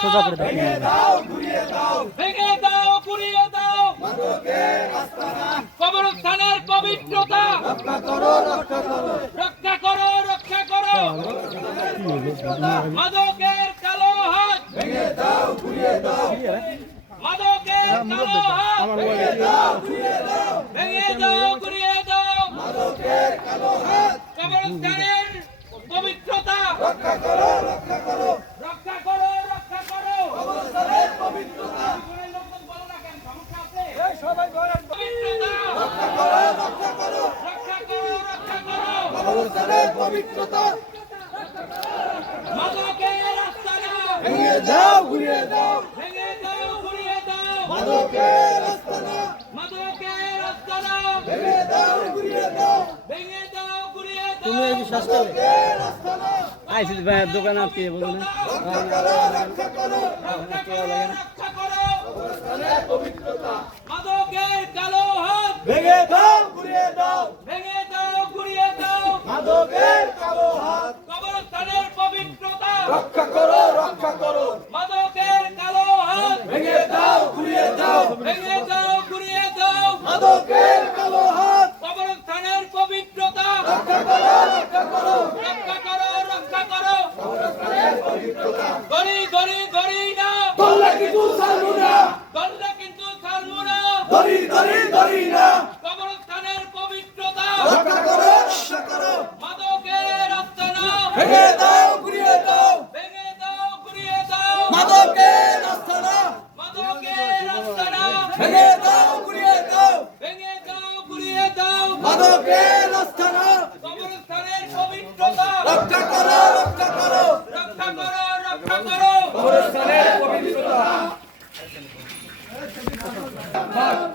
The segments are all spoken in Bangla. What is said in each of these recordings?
সোজা করে দাও। ভেঙে দাও, গুড়িয়ে দাও কবরস্থানের পবিত্রতা। রক্ষা করো, রক্ষা করো, রক্ষা করো। মাদকের কালো হাত ভেঙে দাও, গুড়িয়ে দাও। মাদকের কালো হাত ভেঙে দাও, গুড়িয়ে দাও। ভেঙে দাও, গুড়িয়ে দাও। মাদকের কালো হাত কবরস্থানের পবিত্রতা। রক্ষা করো, রক্ষা করো। রক্ষা করো, রক্ষা করো কবরস্থানের পবিত্রতা। সবাই বলেন পবিত্রতা। রক্ষা করো, রক্ষা করো। রক্ষা করো, রক্ষা করো কবরস্থানের পবিত্রতা। মাদকের আস্তানা ভেঙে দাও, গুড়িয়ে দাও। ভেঙে দাও, গুড়িয়ে দাও। মাদকের আস্তানা, মাদকের আস্তানা ভেঙে দাও, গুড়িয়ে দাও। ভেঙে দাও, গুড়িয়ে দাও। তুমি এই শ্বাস করে আইছি দোকান আটকে বলুন। রক্ষা করো, রক্ষা করো। রক্ষা করো, রক্ষা করো কবরস্থানের পবিত্রতা। মাদকের কালো হাত ভেঙে দাও, গুড়িয়ে দাও। ভেঙে দাও, গুড়িয়ে দাও। মাদকের কালো হাত কবরস্থানের পবিত্রতা। রক্ষা করো, রক্ষা করো। মাদকের কালো হাত ভেঙে দাও, গুড়িয়ে দাও। ভেঙে দাও, গুড়িয়ে দাও। মাদকের কালো হাত কবরস্থানের পবিত্রতা। রক্ষা করো, রক্ষা করো। রক্ষা করো, রক্ষা করো কবরস্থানের পবিত্রতা। গরি গরি গরি না দল্লা কিন্তু ছাড়বো না। দল্লা কিন্তু ছাড়বো না। গরি গরি গরি না কবরস্থানের পবিত্রতা। রক্ষা করো, রক্ষা করো। মাদকের আস্তানা ভেঙে দাও, গুড়িয়ে দাও। ভেঙে দাও, গুড়িয়ে দাও। মাদকের আস্তানা, মাদকের আস্তানা ভেঙে দাও, গুড়িয়ে দাও। ভেঙে দাও, গুড়িয়ে দাও। মাদকের আস্তানা কবরস্থানের পবিত্রতা। রক্ষা করো, রক্ষা করো। রক্ষা করো, রক্ষা করো কবরস্থানের পবিত্রতা।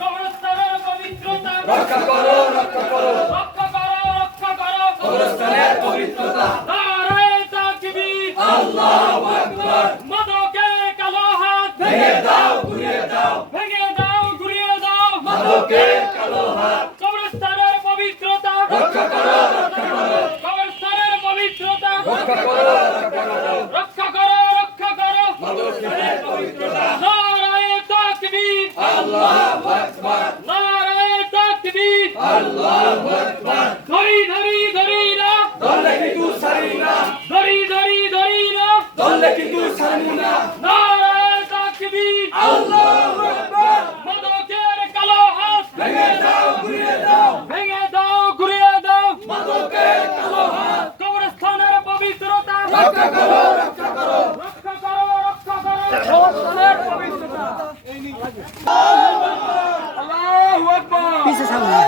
কবরস্থানের পবিত্রতা। রক্ষা করো, রক্ষা করো। রক্ষা করো, রক্ষা করো কবরস্থানের পবিত্রতা। নারায়ে তাকবীর, আল্লাহু আকবার। মাদকের কালো হাত ভেঙে দাও, গুড়িয়ে দাও। ভেঙে দাও, গুড়িয়ে দাও। মাদকের কালো হাত কবরস্থানের পবিত্রতা। রক্ষা করো, রক্ষা করো। কবরস্থানের পবিত্রতা। রক্ষা করো, রক্ষা করো। রক্ষা করো, রক্ষা করো মাদকের পবিত্রতা। নারায়ে তাকবীর, আল্লাহু আকবার। নারায়ে তাকবীর, আল্লাহু আকবার। ধরি ধরি ধরি না দলে কিন্তু ছাড়ি না। ধরি ধরি ধরি না দলে কিন্তু ছাড়ি না। নারায়ে তাকবীর, আল্লাহু আকবার। মাদকের কালো হাত ভেঙে দাও, গুড়িয়ে দাও। ভেঙে দাও, গুড়িয়ে দাও। মাদকের কালো হাত কবরস্থানের পবিত্রতা। রক্ষা করো, রক্ষা করো। রক্ষা করো, রক্ষা করো কবরস্থানের পবিত্রতা। আল্লাহু আকবার। পিছে সামনে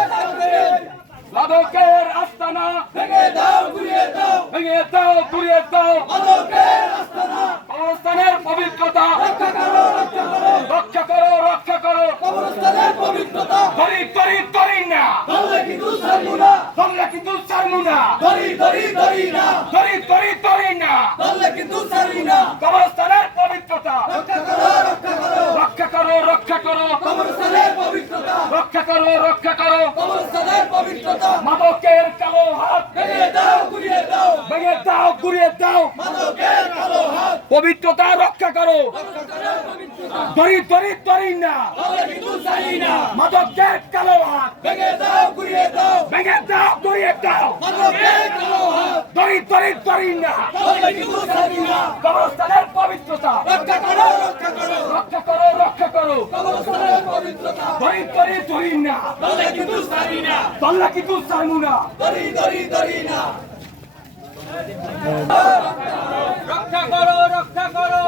মাদকের আস্তানা ভেঙে দাও, গুড়িয়ে দাও। ভেঙে দাও, গুড়িয়ে দাও। মাদকের আস্তানা কবরস্থানের পবিত্রতা। রক্ষা করো, রক্ষা করো। রক্ষা করো, রক্ষা করো কবরস্থানের পবিত্রতা। ধরি ধরি ধরি না দলে কিন্তু ছাড়বো না। দলে কিন্তু ছাড়বো না। ধরি ধরি ধরি না। ধরি ধরি ধরি না দলে কিন্তু ছাড়বি না। কবরস্থানের পবিত্রতা। রক্ষা করো, রক্ষা করো। রক্ষা করো, রক্ষা করো কবরস্থানের পবিত্রতা। রক্ষা করো, রক্ষা করো কবরস্থানের পবিত্রতা। মাদকের কালো হাত ভেঙে দাও, গুড়িয়ে দাও। ভেঙে দাও, গুড়িয়ে দাও। মাদকের কালো হাত পবিত্রতা। রক্ষা করো, রক্ষা করো পবিত্রতা। ধরি ধরি ধরি না দলে কিন্তু ছাড়ি না। মাদকের কালো হাত ভেঙে দাও, গুড়িয়ে দাও। ভেঙে দাও, গুড়িয়ে দাও। মাদকের কালো হাত ধরি ধরি ধরি না দলে কিন্তু ছাড়ি না। কবরস্থানের পবিত্রতা। রক্ষা করো, রক্ষা করো। রক্ষা করো, রক্ষা করো কবরস্থানের পবিত্রতা। ধরি ধরি ধরি না দলে কিন্তু ছাড়ি না। দলে কিন্তু ছাড়বো না। ধরি ধরি ধরি না। রক্ষা করো, রক্ষা করো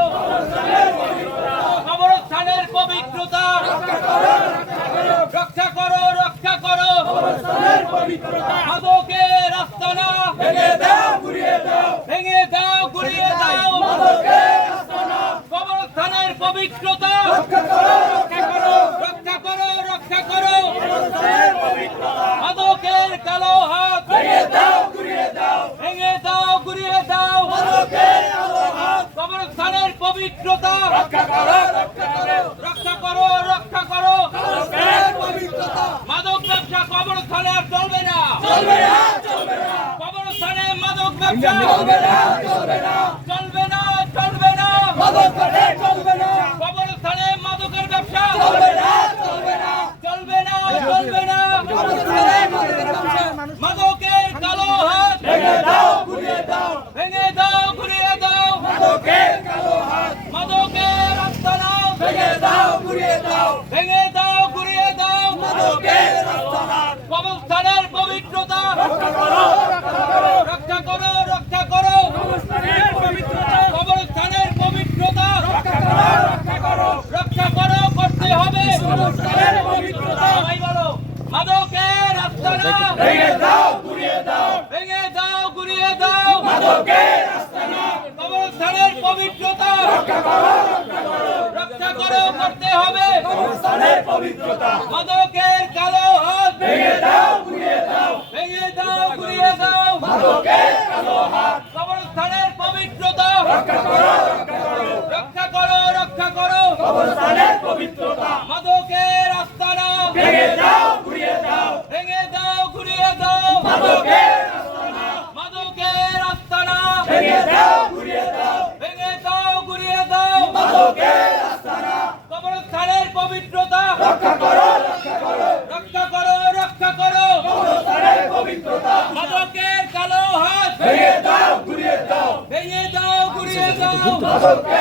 কবরস্থানের পবিত্রতা। রক্ষা করো, রক্ষা করো। রক্ষা করো, রক্ষা করো কবরস্থানের পবিত্রতা। মাদকের আস্তানা ভেঙে দাও, গুড়িয়ে দাও। ভেঙে দাও, গুড়িয়ে দাও। মাদকের আস্তানা কবরস্থানের পবিত্রতা। রক্ষা করো, রক্ষা করো। রক্ষা করো, রক্ষা করো কবরস্থানের পবিত্রতা। মাদকের কালো হাত ভেঙে দাও, গুড়িয়ে দাও। ভেঙে দাও, গুড়িয়ে দাও। মাদকের কালো হাত কবরস্থানের পবিত্রতা। রক্ষা করো, রক্ষা করো। রক্ষা করো, রক্ষা করো কবরস্থানের পবিত্রতা। মাদক ব্যবসা কবরস্থানে আর চলবে না। চলবে না, চলবে না কবরস্থানে মাদক ব্যবসা চলবে না, চলবে না। চলবে না, চলবে না মাদক ব্যবসা কবরস্থানে মাদকের ব্যবসা চলবে না, চলবে না। চলবে না, চলবে না। কবরস্থানে মাদকের ব্যবসা মাদকের কালো হাত ভেঙে দাও, ঘুরিয়ে দাও। ভেঙে দাও, ঘুরিয়ে দাও। মাদকের কালো হাত মাদকের আস্তানা ভেঙে দাও, ঘুরিয়ে দাও। ভেঙে দাও, ঘুরিয়ে দাও। মাদকের আস্তানা কবরস্থানের পবিত্রতা রক্ষা করো, রক্ষা করো। রক্ষা করো, রক্ষা করো। কবরস্থানের পবিত্রতা কবরস্থানের পবিত্রতা রক্ষা করো, রক্ষা করো। রক্ষা করো, করতে হবে। কবরস্থানের পবিত্রতা সবাই বলো, মাদকের আস্তানা ভেঙে দাও, ঘুরিয়ে দাও। ভেঙে দাও, ঘুরিয়ে দাও। মাদকের আস্তানা কবরস্থানের পবিত্রতা রক্ষা করো, রক্ষা করো। রক্ষা করো, করতে হবে। কবরস্থানের পবিত্রতা মাদকের কালো হাত ভেঙে দাও, ঘুরিয়ে দাও। ভেঙে দাও, ঘুরিয়ে দাও। মাদকের কালো হাত কবরস্থানের পবিত্রতা রক্ষা করো, রক্ষা করো। রক্ষা করো, রক্ষা করো। কবরস্থানের পবিত্রতা মাদকের আস্তানা ভেঙে দাও, ঘুরিয়ে দাও। ভেঙে দাও, ঘুরিয়ে দাও। মাদকের আস্তানা মাদকের আস্তানা ভেঙে দাও, ঘুরিয়ে দাও। ভেঙে দাও, ঘুরিয়ে দাও। মাদকের আস্তানা কবরস্থানের পবিত্রতা রক্ষা করো, রক্ষা করো। রক্ষা করো, রক্ষা করো। কবরস্থানের পবিত্রতা মাদকের কালো হাত ভেঙে দাও, ঘুরিয়ে দাও। ভেঙে দাও, ঘুরিয়ে দাও। মাদকের